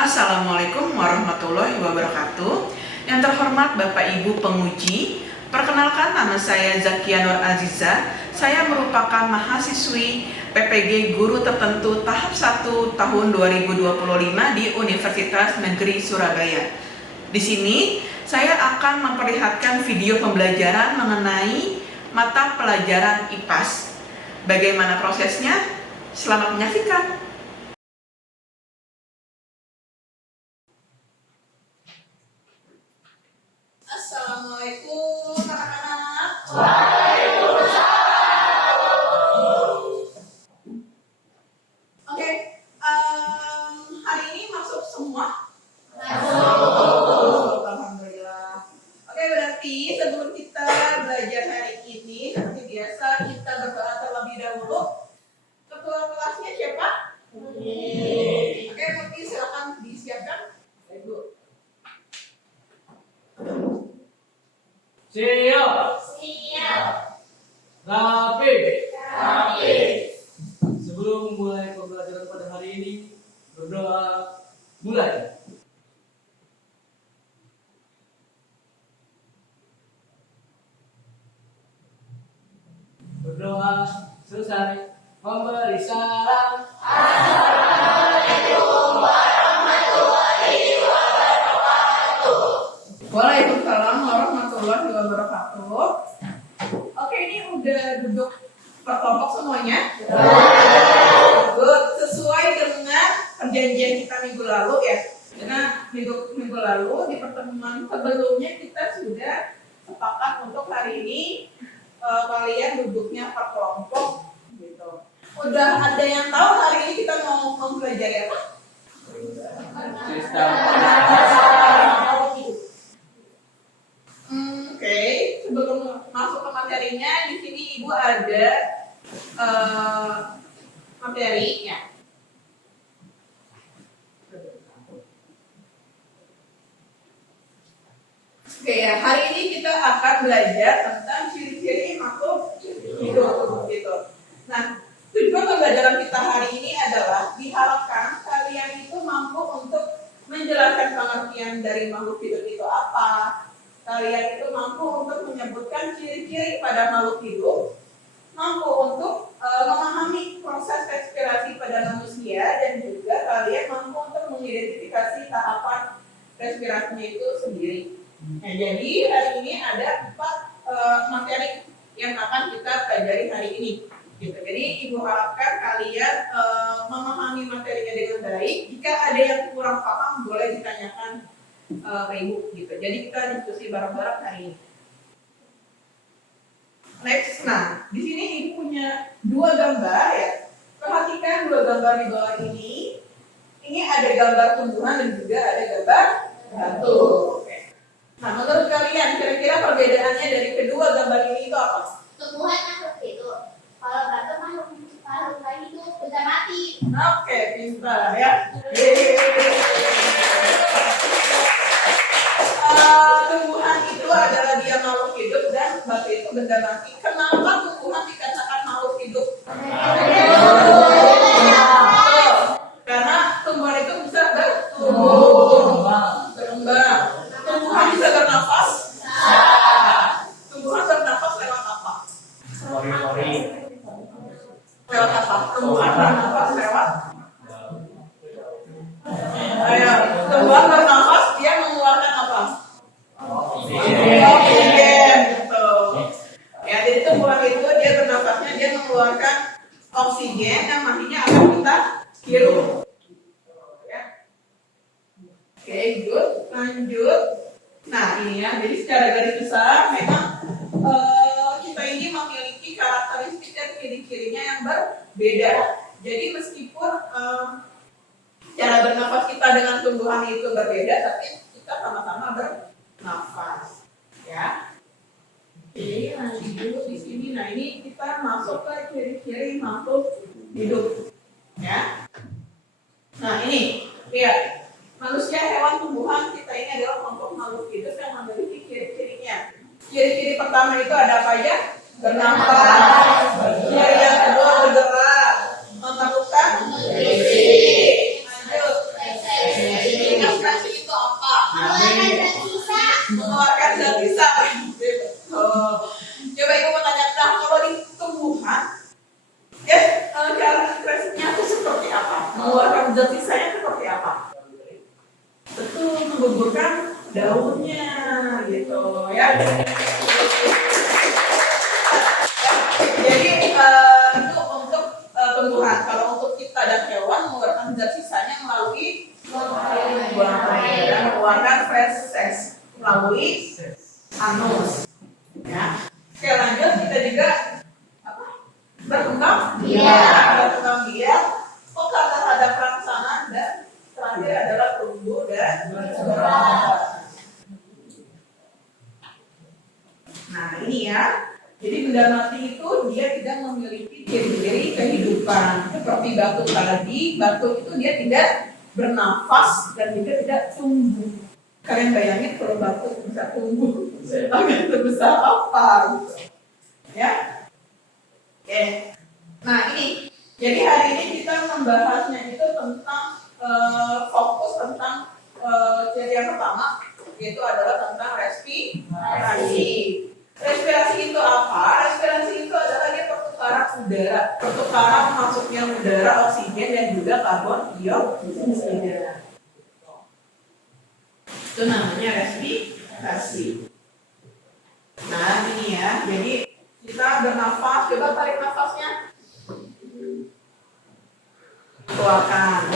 Assalamualaikum warahmatullahi wabarakatuh. Yang terhormat Bapak Ibu penguji, perkenalkan nama saya Zakia Nur Aziza. Saya merupakan mahasiswi PPG Guru Tertentu tahap 1 tahun 2025 di Universitas Negeri Surabaya. Di sini saya akan memperlihatkan video pembelajaran mengenai mata pelajaran IPAS. Bagaimana prosesnya? Selamat menyaksikan. Assalamualaikum anak-anak. Waalaikumsalam. Oke, hari ini masuk semua? Masuk. Alhamdulillah. Oke, berarti sebelum kita belajar hari ini, seperti biasa kita berdoa terlebih dahulu. Ketua kelasnya siapa? Oke, mungkin silakan disiapkan. Ibu. Siap. Rapi. Sebelum mulai pembelajaran pada hari ini, berdoa mulai. Berdoa selesai. Memberi salam. Assalamualaikum warahmatullahi wabarakatuh. Waalaikumsalam warahmatullahi wabarakatuh. Oke, ini udah duduk berkelompok semuanya? Good. Sesuai dengan perjanjian kita minggu lalu ya. Karena minggu lalu di pertemuan sebelumnya kita sudah sepakat untuk hari ini kalian duduknya per kelompok gitu. Udah ada yang tahu hari ini kita mau mempelajari apa? Sistem. Oke, sebelum masuk ke materinya, di sini Ibu ada materinya. Oke ya, hari ini kita akan belajar tentang ciri-ciri makhluk hidup gitu. Nah, tujuan pembelajaran kita hari ini adalah diharapkan kalian itu mampu untuk menjelaskan pengertian dari makhluk hidup itu apa. Kalian itu mampu untuk menyebutkan ciri-ciri pada makhluk hidup, mampu untuk memahami proses respirasi pada manusia, dan juga kalian mampu untuk mengidentifikasi tahapan respirasinya itu sendiri. Nah, jadi hari ini ada 4 materi yang akan kita pelajari hari ini. Gitu. Jadi Ibu harapkan kalian memahami materinya dengan baik. Jika ada yang kurang paham, boleh ditanyakan ke Ibu. Gitu. Jadi kita diskusi bareng-bareng hari ini. Next, nah di sini Ibu punya 2 gambar ya. Perhatikan 2 gambar di bawah ini. Ini ada gambar tumbuhan dan juga ada gambar batu. Nah, menurut kalian kira-kira perbedaannya dari kedua gambar ini itu apa? Tumbuhan makhluk hidup. Kalau batu makhluk hidup benda mati. Oke, pintar ya. Tumbuhan itu adalah dia makhluk hidup dan batu itu benda mati. Kenapa tumbuhan dikatakan makhluk hidup? Karena tumbuhan itu bisa berkembang. Tumbuhan bisa bernafas? Tumbuhan bernafas lewat apa? Lewat apa? Tumbuhan bernafas lewat? Ayo, tumbuhan bernafas dia mengeluarkan apa? Oksigen. Betul. Ya, jadi tumbuhan itu dia bernafasnya dia mengeluarkan oksigen yang nantinya akan kita hirup. Oke, good. Lanjut. Nah, ini ya. Jadi secara garis besar memang kita ini memiliki karakteristik dan ciri-cirinya yang berbeda. Jadi meskipun cara bernafas kita dengan tumbuhan itu berbeda, tapi kita sama-sama bernafas. Ya. Oke, lanjut di sini. Nah, ini kita masuk ke ciri-ciri makhluk hidup. Ya. Nah, ini lihat. Manusia, hewan, tumbuhan, kita ini adalah kelompok makhluk hidup yang memiliki ciri-cirinya. Ciri-ciri pertama itu ada apa aja? Bernafas. Ciri yang kedua bergerak, memerlukan. Lanjut. zat sisanya seperti apa? Betul, menggugurkan daunnya gitu ya. Jadi itu untuk tumbuhan. Kalau untuk kita dan hewan mengeluarkan zat sisanya melalui buang air dan mengeluarkan feses melalui anus. Ya. Oke, lanjut kita juga apa? Berkembang biak. Peka terhadap rangsangan dan terakhir adalah tumbuh dan berkembang. Nah ini ya. Jadi benda mati itu dia tidak memiliki ciri-ciri kehidupan. Seperti batu tadi, batu itu dia tidak bernafas dan juga tidak tumbuh. Kalian bayangin kalau batu bisa tumbuh, akan sebesar apa gitu. Ya. Oke. Nah ini. Jadi hari ini kita membahasnya itu tentang fokus tentang ciri yang pertama, yaitu adalah tentang respirasi. Respirasi itu apa? Respirasi itu adalah dia pertukaran udara, pertukaran masuknya udara, oksigen dan juga karbon dioksida. Itu namanya respirasi. Nah ini ya, jadi kita bernafas, coba tarik nafasnya, keluarkan,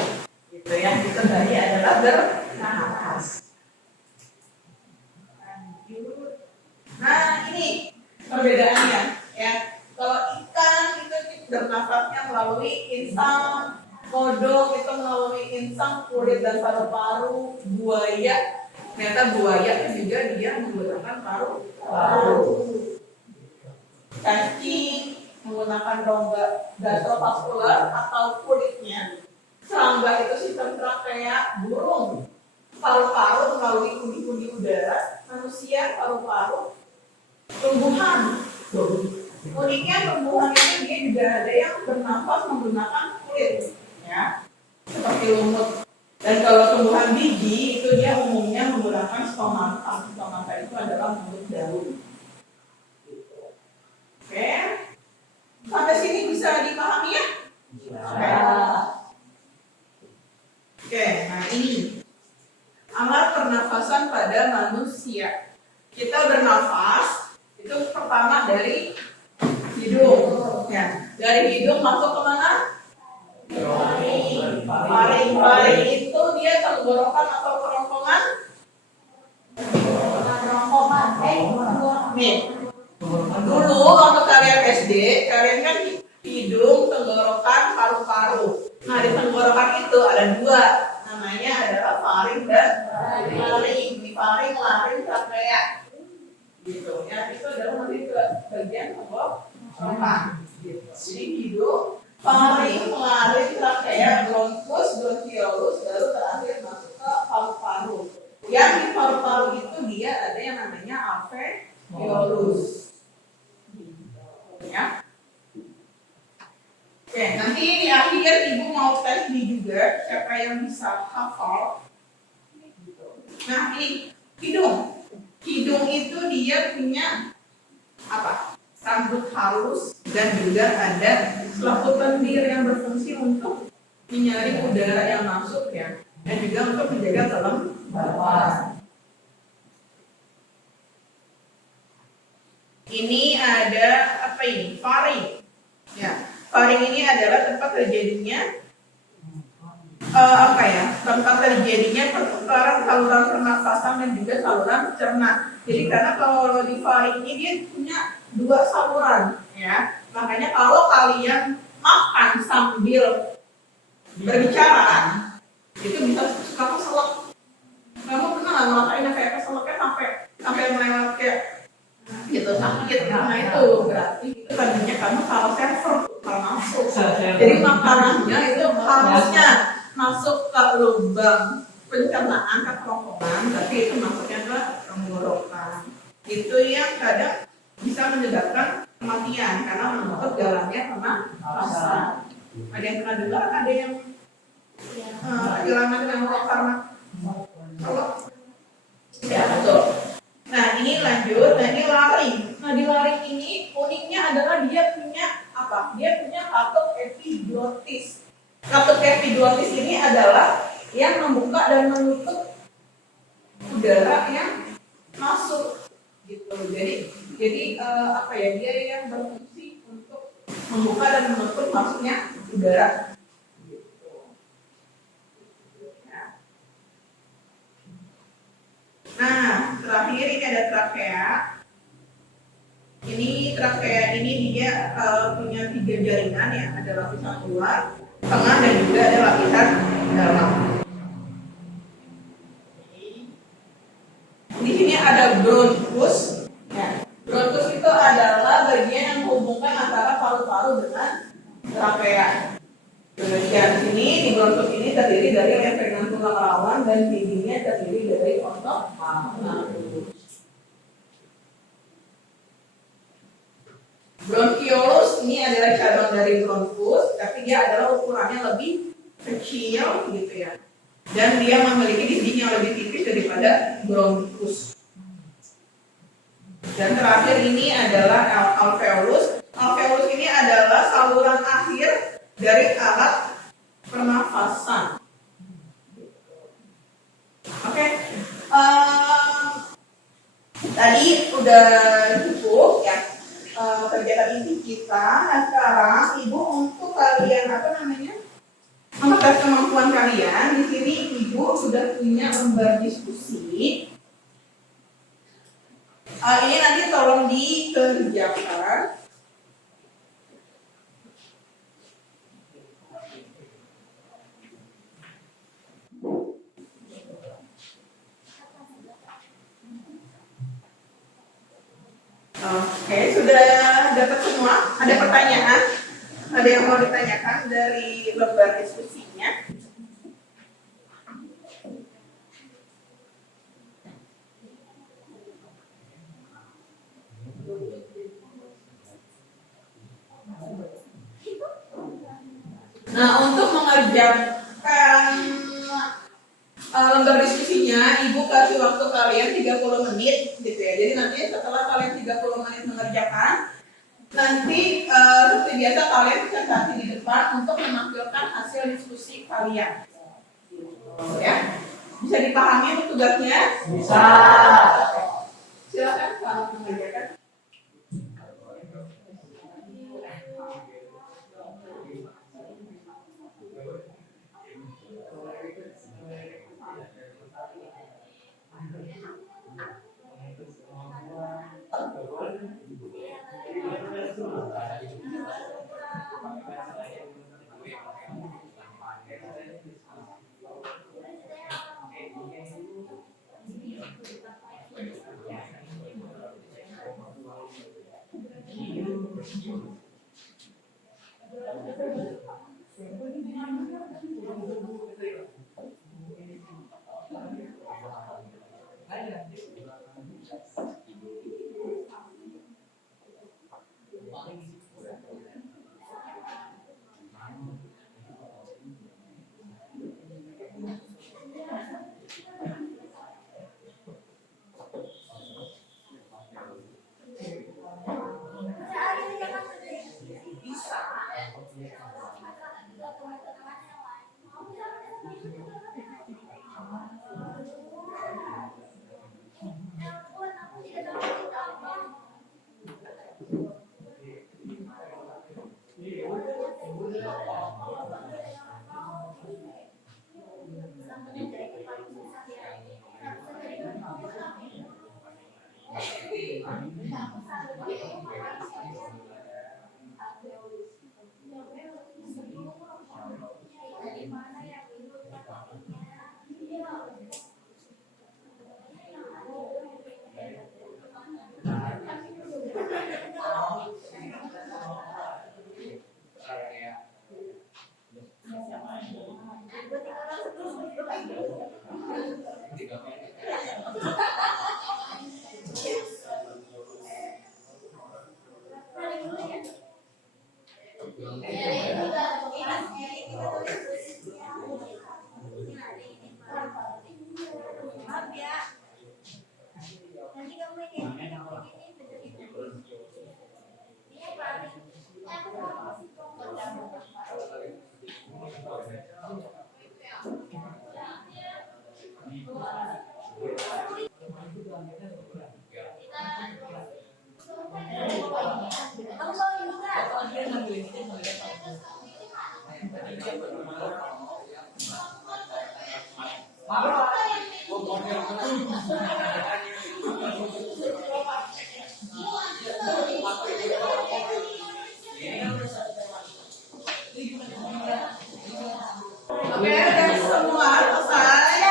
gitu ya. Itu tadi adalah bernafas. Nah ini perbedaannya ya. Kalau ikan itu bernafasnya melalui insang, kodok itu melalui insang, kulit dan paru-paru. Buaya, ternyata buaya juga dia menggunakan paru-paru. Cacing menggunakan rongga gastrovaskular atau kulitnya. Serangga itu sistem trakea. Burung paru-paru melalui kundi-kundi udara. Manusia paru-paru. Tumbuhan, uniknya tumbuhan itu dia juga ada yang bernafas menggunakan kulit, ya, seperti lumut. Dan kalau tumbuhan biji itu dia umumnya menggunakan stomata. Stomata itu adalah mulut daun. Oke, sampai sini bisa dipahami ya? Oke, nah ini alat pernafasan pada manusia. Kita bernafas itu pertama dari hidung, ya. Dari hidung masuk ke mana? Faring. Faring itu dia tenggorokan atau kerongkongan? Nih. Dulu waktu kalian SD, kalian kan hidung, tenggorokan, paru-paru. Nah di tenggorokan itu ada dua, namanya adalah faring dan laring. Di faring, laring, trachea. Gitu ya, itu adalah nanti ke bagian tenggorokan gitu. Jadi hidung, faring, laring, trachea, bronchus, bronchiolus, baru terakhir masuk ke paru-paru. Yang di paru-paru itu dia ada yang namanya alveolus. Ya. Oke, nanti di akhir ibu mau tes ini juga, siapa yang bisa hafal. Nah ini hidung. Hidung itu dia punya apa? Rambut halus dan juga ada selaput lendir yang berfungsi untuk menyaring udara yang masuk ya, dan juga untuk menjaga kelembapan. Ini ada apa ini? Faring. Ya, faring ini adalah tempat terjadinya tempat terjadinya pertukaran saluran pernafasan dan juga saluran cerna. Jadi karena kalau di faring ini dia punya dua saluran, ya. Makanya kalau kalian makan sambil berbicara, itu bisa suka keselak. Kamu pernah nggak ngelakuin kayak keselaknya sampai melewat kayak gitu sakit? Nah itu berarti itu tadinya kamu salah server masuk. Jadi makanannya itu harusnya masuk ke lubang pencernaan, ke kerongkongan, tapi itu masuknya ke tenggorokan. Itu yang kadang bisa menyebabkan kematian karena menutup jalannya pernafasan. Ada yang pernah dengar? Ada yang kehilangan nafas karena ya betul. Nah ini lanjut, nah ini laring. Nah di laring ini uniknya adalah dia punya apa? Dia punya katup epiglottis. Kaput epiglottis ini adalah yang membuka dan menutup udara yang masuk gitu. Jadi apa ya, dia yang berfungsi untuk membuka dan menutup masuknya udara. Nah, terakhir ini ada trakea. Ini trakea ini dia punya 3 jaringan ya, ada lapisan luar, tengah, dan juga ada lapisan dalam. Di sini ada bronkus. Ya. Bronkus itu adalah bagian yang menghubungkan antara paru-paru dengan trakea. Demikian sini di bronkus ini terdiri dari lempengan tulang rawan dan bibinya terdiri dari otot paru. Bronchiolus ini adalah cabang dari bronkus, tapi dia adalah ukurannya lebih kecil gitu ya. Dan dia memiliki dinding yang lebih tipis daripada bronkus. Dan terakhir ini adalah alveolus. Alveolus ini adalah saluran akhir dari alat pernafasan. Oke. Tadi udah cukup ya kegiatan inti kita. Nah sekarang ibu untuk kalian mengetes kemampuan kalian. Di sini ibu sudah punya lembar diskusi. Ini nanti tolong dikerjakan. Oke, sudah dapat semua? Ada pertanyaan? Ada yang mau ditanyakan dari lembar diskusinya? Nah, untuk mengerjakan lembar diskusinya, ibu kasih waktu kalian 30 menit gitu ya. Jadi nanti setelah kalian 30 menit mengerjakan, nanti seperti biasa kalian bisa kasih di depan untuk menampilkan hasil diskusi kalian. Ya, bisa dipahami untuk tugasnya? Bisa. Silakan selamat mengerjakan. Oke, udah semua selesai.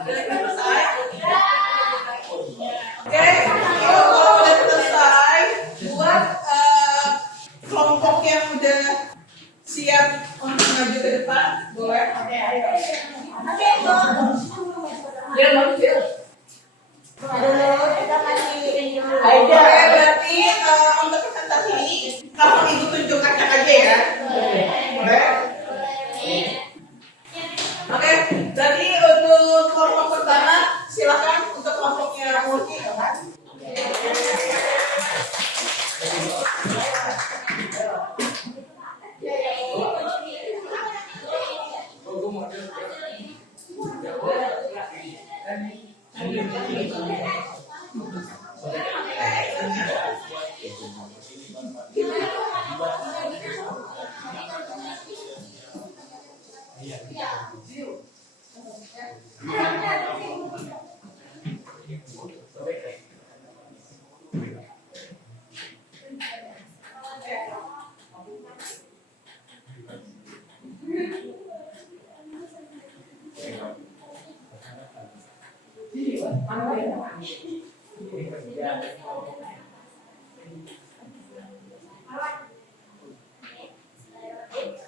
Udah selesai. Oke, kalau udah selesai, buat kelompok yang udah siap untuk maju ke depan, boleh. Oke, Bu. Dia mau dia. Dulu kita kasih Oke, berarti untuk presentasi ini kamu ibu tunjuk acak aja ya. Boleh. Oke, jadi untuk kelompok pertama silakan untuk kelompoknya Mulki.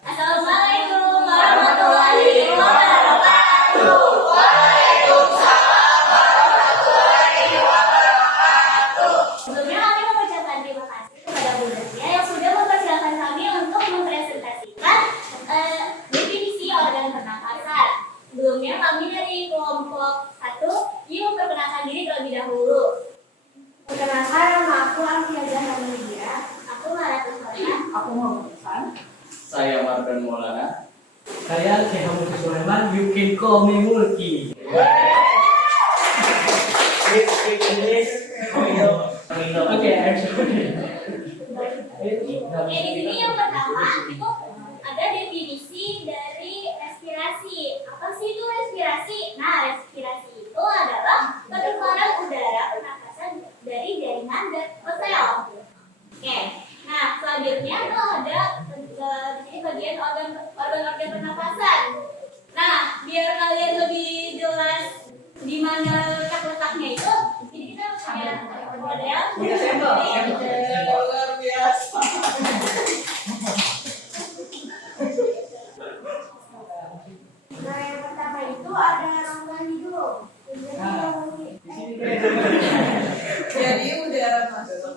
Assalamualaikum warahmatullahi wabarakatuh. Sebelumnya kami mengucapkan terima kasih kepada Bu Nadia yang sudah mempersilahkan kami untuk mempresentasikan definisi organ pernapasan. Sebelumnya kami dari kelompok 1 ingin memperkenalkan diri terlebih dahulu. Perkenalkan, nama aku Alfia Zahra Media. Aku Maratus Solana. Aku mau pesan. Saya Mardan Maulana. Saya Syekh Hamid Sulaiman, you can call me Mulki. Oke, I'm sorry. Oke, di sini yang pertama itu ada definisi dari respirasi. Apa sih itu respirasi? Nah, respirasi itu adalah pertukaran udara pernapasan dari jaringan dan sel. Oke, nah selanjutnya itu ada di sini bagian organ-organ pernapasan. Nah, biar kalian lebih jelas di mana letaknya itu, jadi kita punya model. Luar biasa. Nah, yang pertama itu ada rongga hidung. Jadi udara masuk.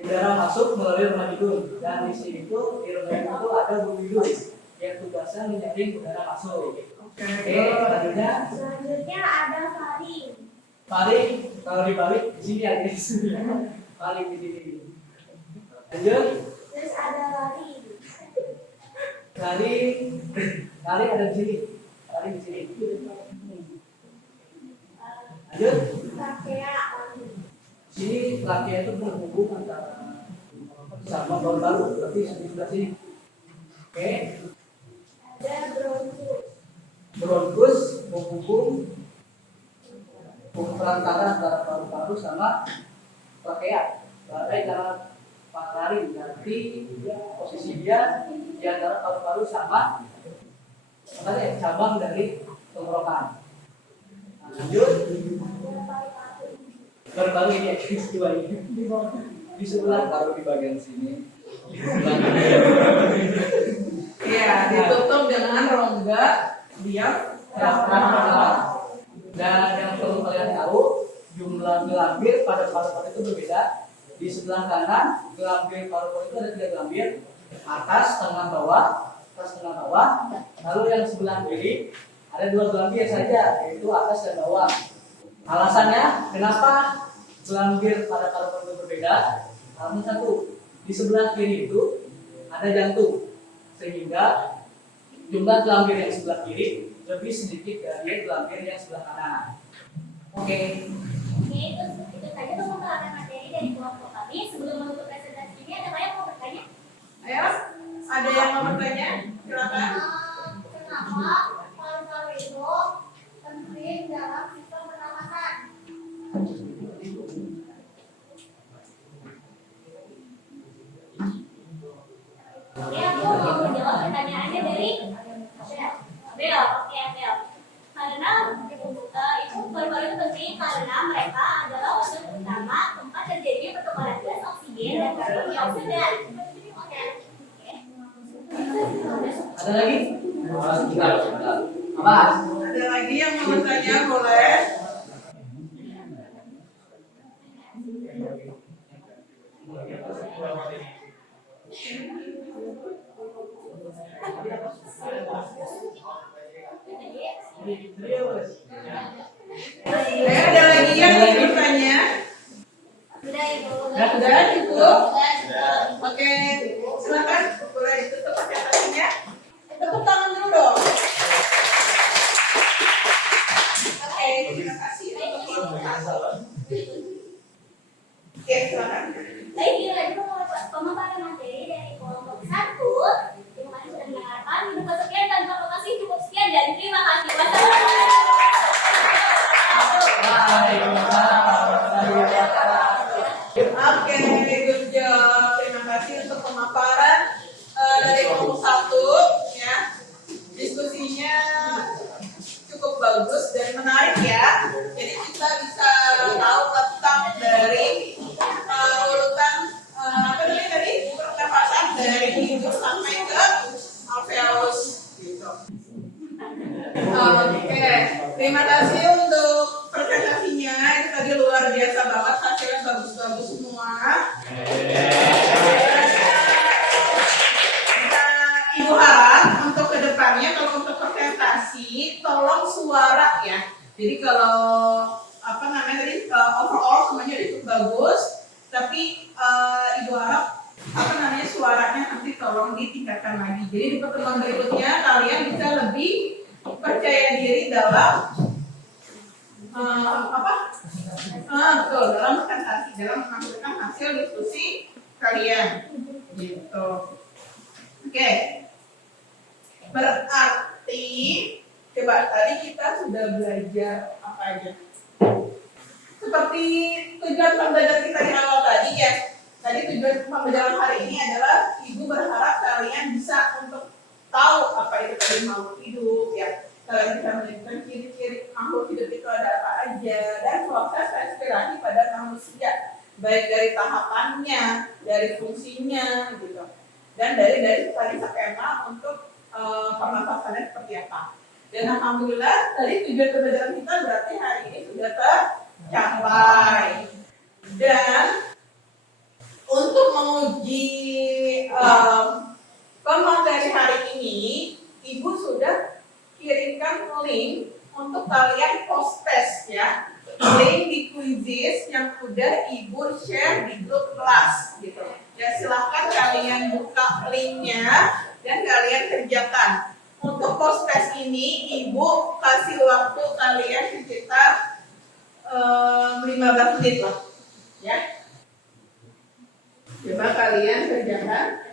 Udara masuk melalui rumah hidung dan di sini itu di rumah hidung itu ada bulu hidung yang tugasnya menyaring udara masuk. Oke, selanjutnya Selanjutnya ada faring. paling kalau dibalik di sini ada di sini. Paling di sini. Lanjut, Terus ada laring. kali ada di sini. Kali di sini. Lanjut, Trachea. sini laki itu penghubung antara sama baru-baru berarti di sebelah sini. Oke, Ada bronkus. bronkus menghubung perantara antara paru-paru sama trachea. Berarti antara paru-paru nanti posisi dia di antara paru-paru sama makanya cabang dari tenggorokan. Nah, lanjut, Ada paru-paru. paru-paru ini dua ini di sebelah Taruh di bagian sini. Ya, ditutup dengan rongga diafragma. dan yang perlu kalian tahu jumlah gelambir pada paru-paru itu berbeda. Di sebelah kanan gelambir paru-paru itu ada 3 gelambir, atas, tengah, bawah, lalu yang sebelah kiri ada 2 gelambir saja, yaitu atas dan bawah. Alasannya kenapa gelambir pada paru-paru itu berbeda? Alasan satu, di sebelah kiri itu ada jantung, sehingga jumlah gelambir yang sebelah kiri lebih sedikit dari gelambir yang sebelah kanan. Oke. Oke, itu saja untuk pengalaman materi dari kelompok 1. Nih, sebelum menutup presentasi ini, ada yang mau bertanya? Ayo, ada yang mau bertanya? Silakan. Kenapa paru-paru itu penting dalam sistem pernapasan? Oke, aku mau menjawab pertanyaannya dari Bel. Oke, Bel. Karena itu paru-paru itu penting karena mereka adalah organ utama tempat terjadinya pertukaran gas oksigen dan karbon dioksida. Oke. Ada lagi? Sebentar. Apa? Ada lagi yang mau bertanya, boleh? Ada lagi yang mau bertanya? Sudah, Ibu. Sudah cukup? Oke, silakan boleh ditutup presentasinya. Tepuk tangan dulu dong. Oke, terima kasih untuk Oke, silakan. Baik, itu pemaparan materi dari kelompok 1. Terima kasih sudah mendengarkan. Untuk sekian dan terima kasih cukup sekian dan terima kasih. Oke, good job. Terima kasih untuk pemaparan dari kelompok 1 ya. Diskusinya cukup bagus dan menarik ya. Jadi kita bisa tahu tentang dari urutan apa namanya tadi pernapasan dari hidung sampai ke alveolus gitu. Oke, terima kasih untuk presentasinya. Itu tadi luar biasa banget, hasilnya bagus-bagus semua. Ibu harap untuk kedepannya kalau untuk presentasi tolong suara ya. Jadi kalau apa namanya tadi overall semuanya itu bagus, tapi ibu harap apa namanya suaranya nanti tolong ditingkatkan lagi. Jadi di pertemuan berikutnya kalian bisa lebih percaya diri dalam betul dalam presentasi, dalam menampilkan hasil diskusi kalian gitu. Oke. Berarti coba tadi kita sudah belajar apa aja? Seperti tujuan pembelajaran kita di awal tadi ya. Tadi tujuan pembelajaran hari ini adalah ibu berharap kalian bisa untuk tahu apa itu tadi makhluk hidup ya. Kalian bisa menentukan ciri-ciri makhluk hidup itu ada apa aja dan proses respirasi pada manusia, baik dari tahapannya, dari fungsinya gitu. Dan dari tadi skema untuk pernapasannya seperti apa. Dan alhamdulillah tadi tujuan pembelajaran kita berarti hari ini sudah tercapai. Dan untuk menguji pemateri hari ini, ibu sudah kirimkan link untuk kalian post test ya. Link di quizzes yang udah ibu share di grup kelas gitu. Ya silahkan kalian buka linknya dan kalian kerjakan. Untuk post test ini ibu kasih waktu kalian sekitar 15 menit lah ya. Coba kalian kerjakan.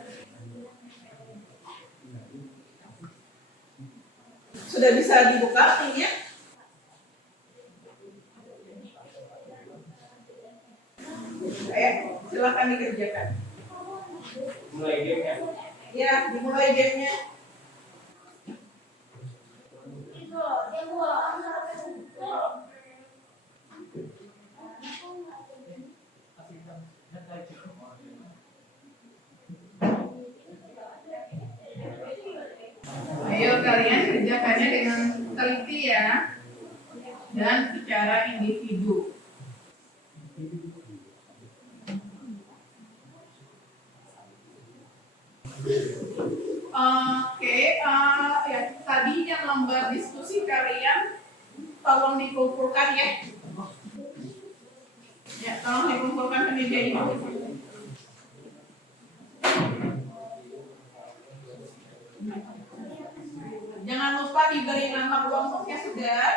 Sudah bisa dibuka linknya? Silakan dikerjakan. Mulai game ya. Ya, dimulai gamenya. Ayo kalian kerjakannya dengan teliti ya, dan secara individu. Oke, ya tadi yang lembar diskusi kalian tolong dikumpulkan ya. Ya, tolong dikumpulkan ke meja ini. Jangan lupa diberi nama kelompoknya sudah.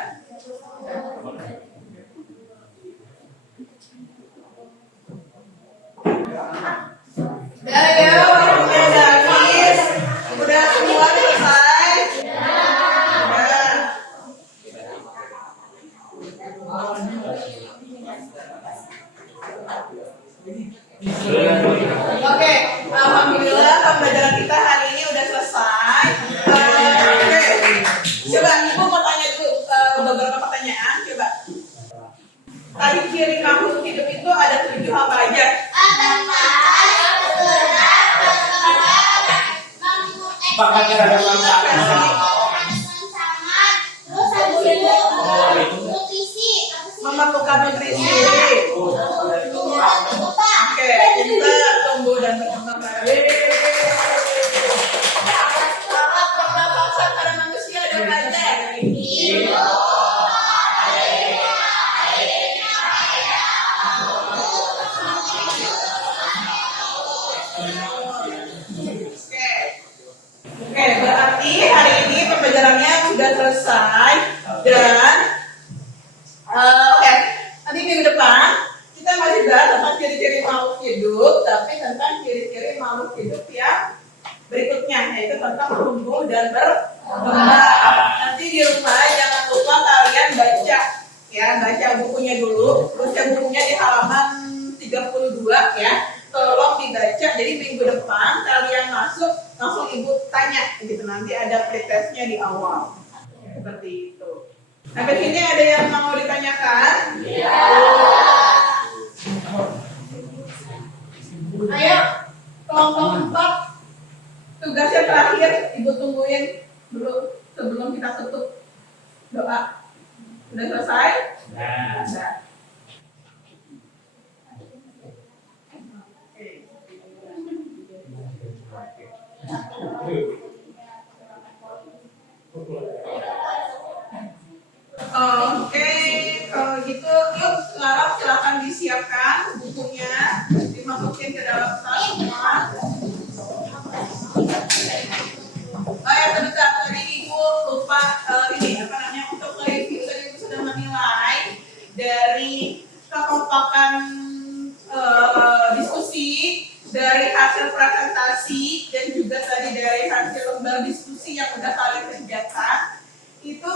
Oke, alhamdulillah pembelajaran kita hari ini udah selesai. Oke, coba ibu mau tanya dulu beberapa pertanyaan. Coba. Tadi ciri makhluk hidup itu ada 7 apa aja? Pakatnya ada manfaat. Memerlukan nutrisi. Oke, kita tumbuh dan berkembang. Alat pernafasan pada manusia ada apa aja? Oke, berarti hari ini pembelajarannya sudah selesai dan oke, nanti minggu depan kita masih bahas tentang ciri-ciri makhluk hidup, tapi tentang ciri-ciri makhluk hidup yang berikutnya, yaitu tentang tumbuh dan berkembang. Nanti di rumah jangan lupa kalian baca, ya, baca bukunya dulu. Baca bukunya di halaman 32 ya. Tolong dibaca. Jadi minggu depan kalian masuk langsung ibu tanya gitu, nanti ada pretestnya di awal. Seperti itu. Sampai sini ada yang mau ditanyakan? Iya. Ayo, kelompok 4 tugasnya terakhir ibu tungguin dulu sebelum kita tutup doa. Sudah selesai? Nah. Oke, kalau gitu yuk sekarang silakan disiapkan bukunya, dimasukin ke dalam tas semua. Oh ya, sebentar, tadi ibu lupa ini apa namanya, untuk review tadi ibu sudah menilai dari kekompakan diskusi, dari hasil presentasi dan juga tadi dari hasil lomba diskusi yang udah kalian kerjakan. Itu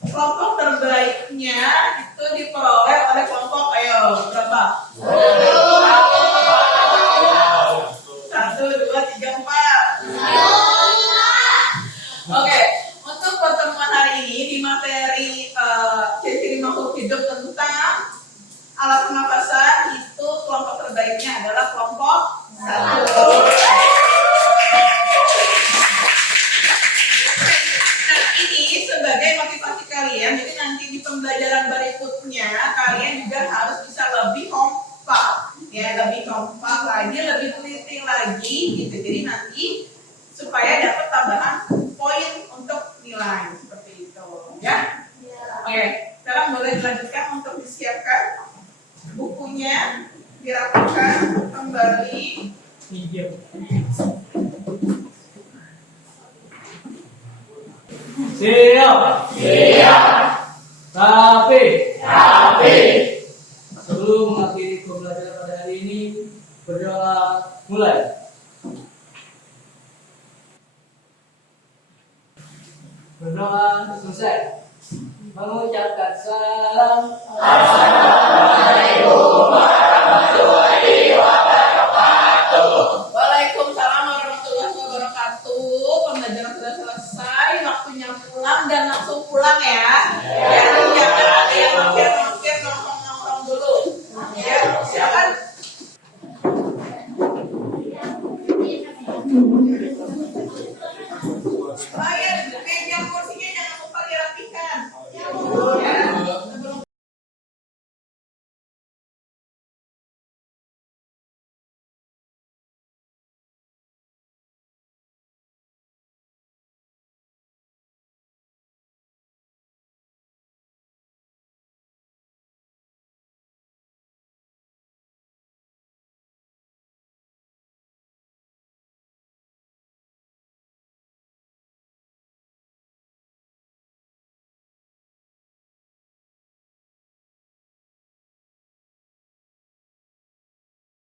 kelompok terbaiknya itu diperoleh oleh kelompok, ayo berapa? 1, 2, 3, 4. Oke, untuk pertemuan hari ini di materi ciri-ciri makhluk hidup tentang alat pernafasan, itu kelompok terbaiknya adalah kelompok 1. Nah, ini sebagai motivasi kalian, jadi nanti di pembelajaran berikutnya kalian juga harus bisa lebih kompak, ya, lebih kompak lagi, lebih teliti lagi, gitu. Jadi nanti supaya dapat tambahan poin untuk nilai seperti itu, ya. Oke, sekarang boleh dilanjutkan untuk disiapkan bukunya, dirapikan kembali. Siap. Tapi sebelum mengakhiri pembelajaran pada hari ini, berdoa mulai. Berdoa selesai. Mengucapkan salam. Assalamualaikum warahmatullahi wabarakatuh. Waalaikumsalam warahmatullahi wabarakatuh. Pembelajaran sudah selesai, waktunya pulang dan langsung pulang ya. Jadi jangan ada yang mampir nongkrong dulu. Ya, silakan.